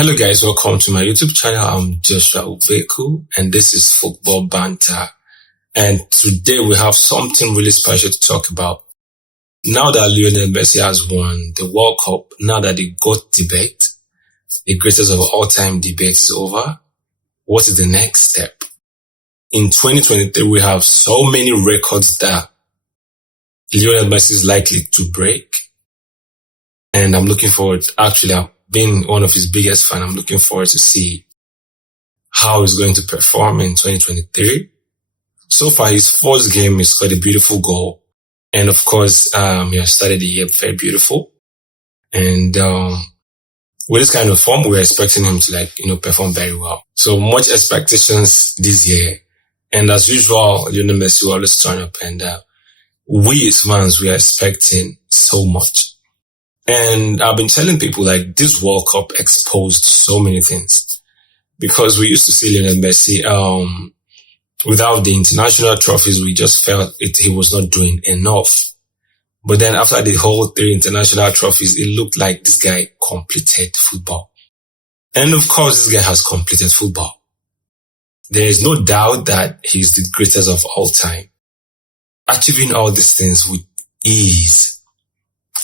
Hello guys, welcome to my YouTube channel. I'm Joshua Ubeku and this is Football Banter. And today we have something really special to talk about. Now that Lionel Messi has won the World Cup, now that the GOAT debate, the greatest of all time debate is over, what is the next step? In 2023, we have so many records that Lionel Messi is likely to break. And I'm looking forward, actually, being one of his biggest fans, I'm looking forward to see how he's going to perform in 2023. So far, his first game, he scored a beautiful goal. And of course, he has started the year very beautiful. And with this kind of form, we're expecting him to perform very well. So much expectations this year. And as usual, Lionel Messi will always turn up. And we as fans, we are expecting so much. And I've been telling people this World Cup exposed so many things, because we used to see Lionel Messi, without the international trophies, we just felt he was not doing enough. But then after the whole 3 international trophies, it looked like this guy completed football. And of course, this guy has completed football. There is no doubt that he's the greatest of all time, achieving all these things with ease.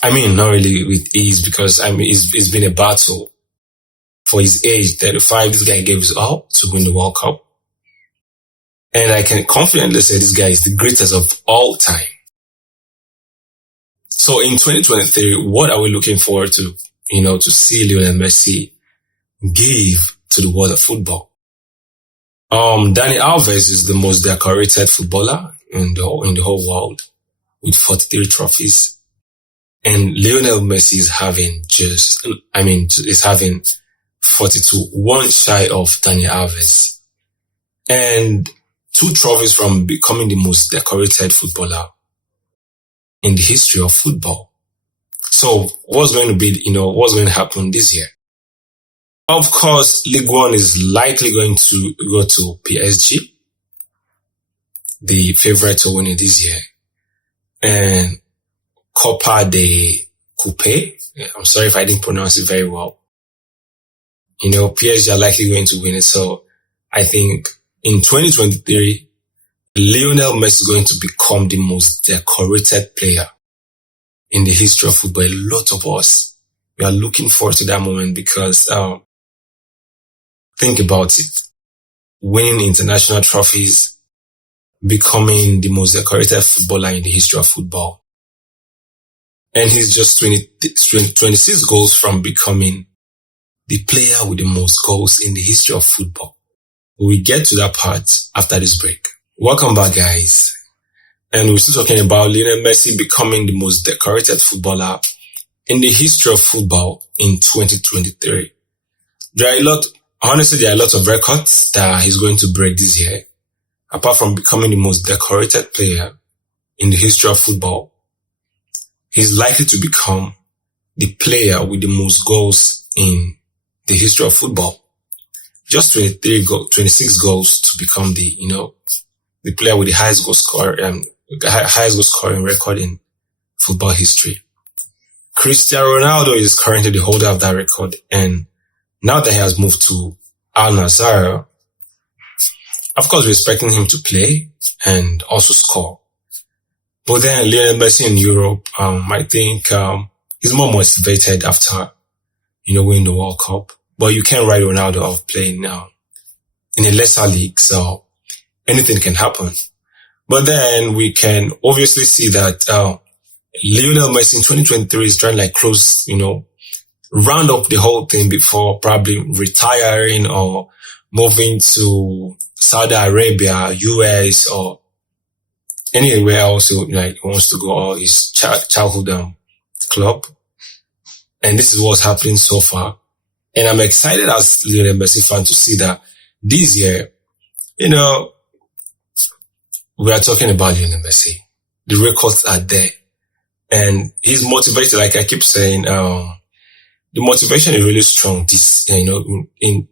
I mean, not really with ease, because it's been a battle. For his age, 35, this guy gave his all to win the World Cup. And I can confidently say this guy is the greatest of all time. So in 2023, what are we looking forward to, to see Lionel Messi give to the world of football? Dani Alves is the most decorated footballer in the whole world with 43 trophies. And Lionel Messi is having is having 42, one shy of Dani Alves. And 2 trophies from becoming the most decorated footballer in the history of football. So what's going to happen this year? Of course, League One is likely going to go to PSG, the favorite to win it this year. And Copa de Coupe. I'm sorry if I didn't pronounce it very well. PSG are likely going to win it. So I think in 2023, Lionel Messi is going to become the most decorated player in the history of football. A lot of us, we are looking forward to that moment, because think about it. Winning international trophies, becoming the most decorated footballer in the history of football. And he's just 26 goals from becoming the player with the most goals in the history of football. We'll get to that part after this break. Welcome back, guys. And we're still talking about Lionel Messi becoming the most decorated footballer in the history of football in 2023. There are a lot of records that he's going to break this year. Apart from becoming the most decorated player in the history of football, he's likely to become the player with the most goals in the history of football. Just 26 goals to become the player with the highest goal scoring record in football history. Cristiano Ronaldo is currently the holder of that record, and now that he has moved to Al Nassr, of course we're expecting him to play and also score. But then Lionel Messi in Europe, I think he's more motivated after, winning the World Cup. But you can't write Ronaldo off playing now in a lesser league, so anything can happen. But then we can obviously see that Lionel Messi in 2023 is trying to close, round up the whole thing before probably retiring or moving to Saudi Arabia, US, or anywhere else he wants to go, or his childhood club. And this is what's happening so far. And I'm excited as Lionel Messi fan to see that this year, we are talking about Lionel Messi. The records are there. And he's motivated, like I keep saying, the motivation is really strong. This, in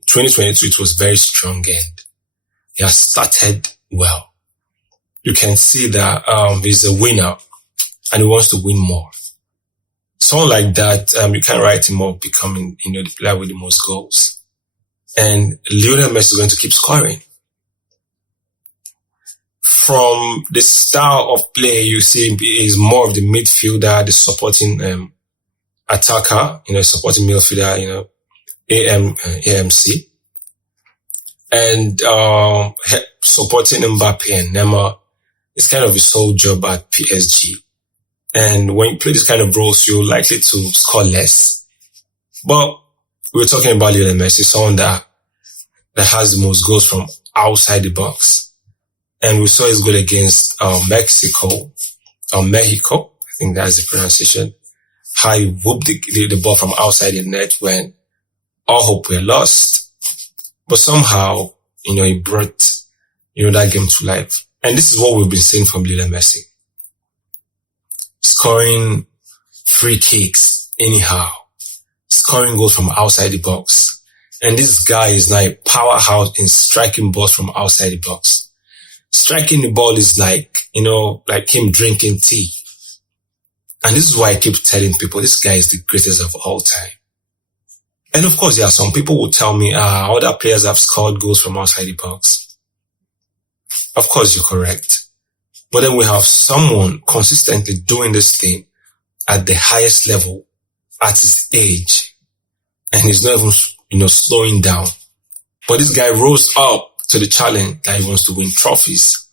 2022, it was very strong, and he has started well. You can see that he's a winner and he wants to win more. someone like that, you can't write him off becoming, the player with the most goals. And Lionel Messi is going to keep scoring. From the style of play, you see he's more of the midfielder, the supporting attacker, supporting midfielder, AMC. And supporting Mbappe and Neymar is kind of his sole job at PSG. And when you play this kind of roles, you're likely to score less. But we're talking about Lionel Messi, someone that has the most goals from outside the box. And we saw his goal against Mexico, I think that's the pronunciation. How he whooped the ball from outside the net when all hope were lost. But somehow, he brought, that game to life. And this is what we've been seeing from Lionel Messi. Scoring free kicks anyhow. Scoring goals from outside the box. And this guy is like a powerhouse in striking balls from outside the box. Striking the ball is like him drinking tea. And this is why I keep telling people this guy is the greatest of all time. And of course, some people will tell me, other players have scored goals from outside the box. Of course, you're correct. But then we have someone consistently doing this thing at the highest level at his age. And he's not even, slowing down. But this guy rose up to the challenge that he wants to win trophies.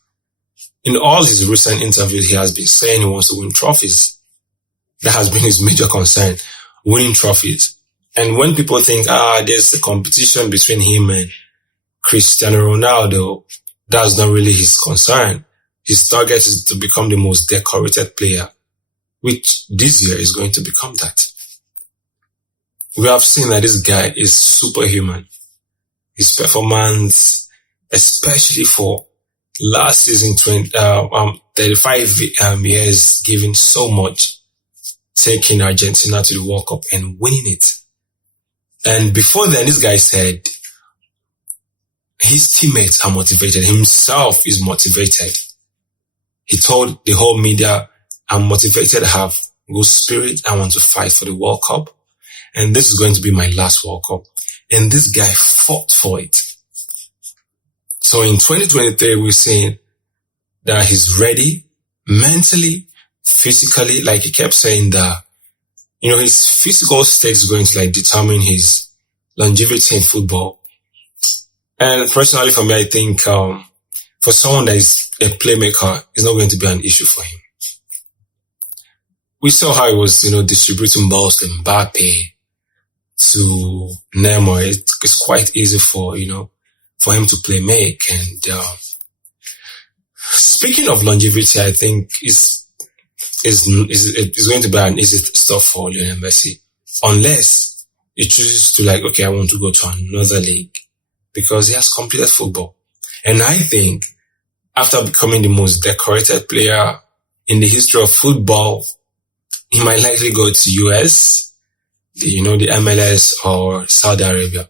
In all his recent interviews, he has been saying he wants to win trophies. That has been his major concern, winning trophies. And when people think, there's a competition between him and Cristiano Ronaldo, that's not really his concern. His target is to become the most decorated player, which this year is going to become that. We have seen that this guy is superhuman. His performance, especially for last season, 35 years, giving so much, taking Argentina to the World Cup and winning it. And before then, this guy said his teammates are motivated. Himself is motivated. He told the whole media, I'm motivated, I have good spirit. I want to fight for the World Cup. And this is going to be my last World Cup. And this guy fought for it. So in 2023, we're seeing that he's ready mentally, physically, like he kept saying that, his physical state is going to determine his longevity in football. And personally for me, I think, for someone that is a playmaker, it's not going to be an issue for him. We saw how he was, distributing balls to Mbappe, to Neymar. It's quite easy for him to play make. And, speaking of longevity, I think it's going to be an easy stuff for Lionel Messi, unless he chooses to I want to go to another league, because he has completed football. And I think after becoming the most decorated player in the history of football, he might likely go to US, the MLS or Saudi Arabia.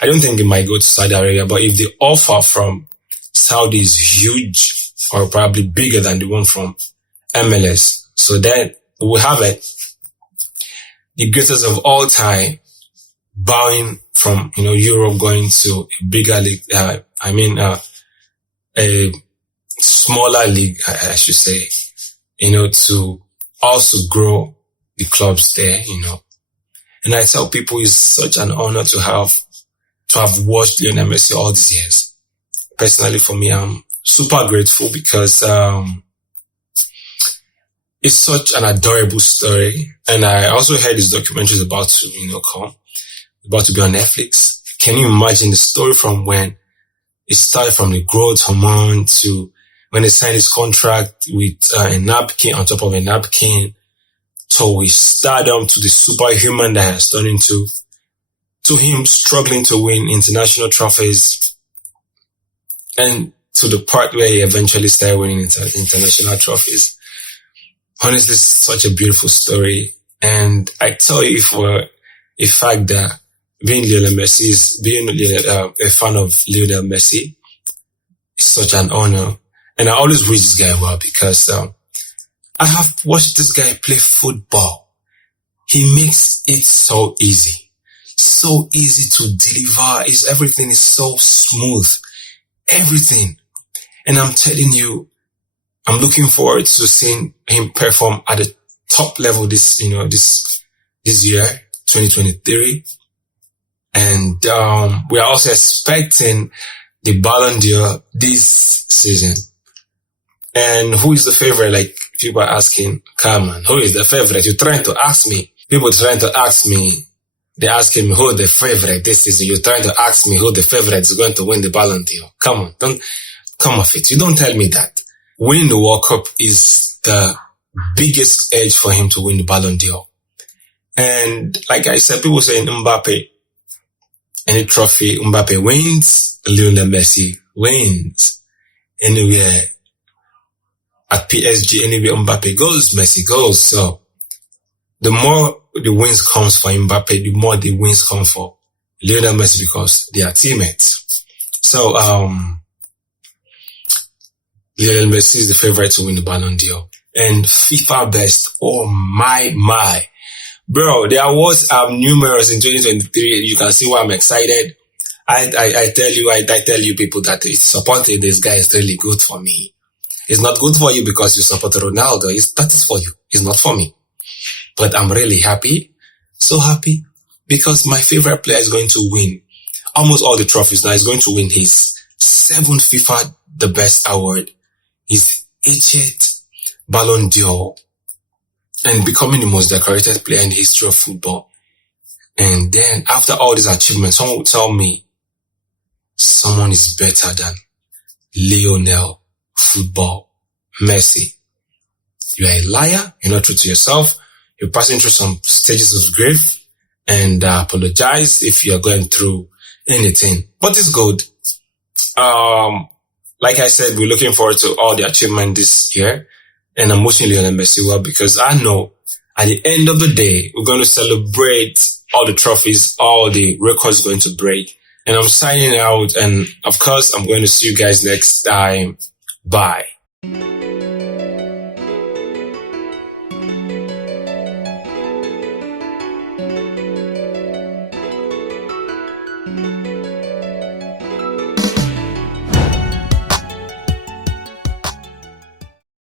I don't think he might go to Saudi Arabia, but if the offer from Saudi is huge or probably bigger than the one from MLS, so then we have it. The greatest of all time, bowing from, Europe, going to a bigger league, a smaller league, I should say, to also grow the clubs there, And I tell people it's such an honor to have watched Lionel Messi all these years. Personally, for me, I'm super grateful because, it's such an adorable story. And I also heard his documentary is about to, about to be on Netflix. Can you imagine the story from when it started from the growth hormone to when he signed his contract with a napkin on top of a napkin, to his stardom, to the superhuman that has turned into, to him struggling to win international trophies, and to the part where he eventually started winning international trophies. Honestly, it's such a beautiful story. And I tell you for a fact that being a fan of Lionel Messi is such an honor. And I always wish this guy well because I have watched this guy play football. He makes it so easy. So easy to deliver. Everything is so smooth. Everything. And I'm telling you, I'm looking forward to seeing him perform at the top level this year, 2023. And we are also expecting the Ballon d'Or this season. And who is the favorite? Like, people are asking, come on, who is the favorite? You're trying to ask me. People trying to ask me. They're asking me who the favorite this season. You're trying to ask me who the favorite is going to win the Ballon d'Or. Come on, don't come off it. You don't tell me that. Winning the World Cup is the biggest edge for him to win the Ballon d'Or. And like I said, people saying Mbappe, any trophy Mbappe wins, Lionel Messi wins. Anywhere at PSG, anywhere Mbappe goes, Messi goes. So the more the wins comes for Mbappe, the more the wins come for Lionel Messi because they are teammates. So Lionel Messi is the favorite to win the Ballon d'Or. And FIFA best, oh my. Bro, the awards are numerous in 2023. You can see why I'm excited. I tell you people that supporting this guy is really good for me. It's not good for you because you support Ronaldo. That is for you. It's not for me. But I'm really happy. So happy. Because my favorite player is going to win almost all the trophies now. He's going to win his 7th FIFA The Best award, his 80th Ballon d'Or, and becoming the most decorated player in the history of football. And then after all these achievements, someone will tell me someone is better than Lionel Football Messi. You are a liar. You're not true to yourself. You're passing through some stages of grief, and apologize if you're going through anything. But it's good. Like I said, we're looking forward to all the achievement this year. And I'm wishing Lionel Messi well because I know at the end of the day, we're going to celebrate all the trophies, all the records going to break. And I'm signing out. And of course, I'm going to see you guys next time. Bye.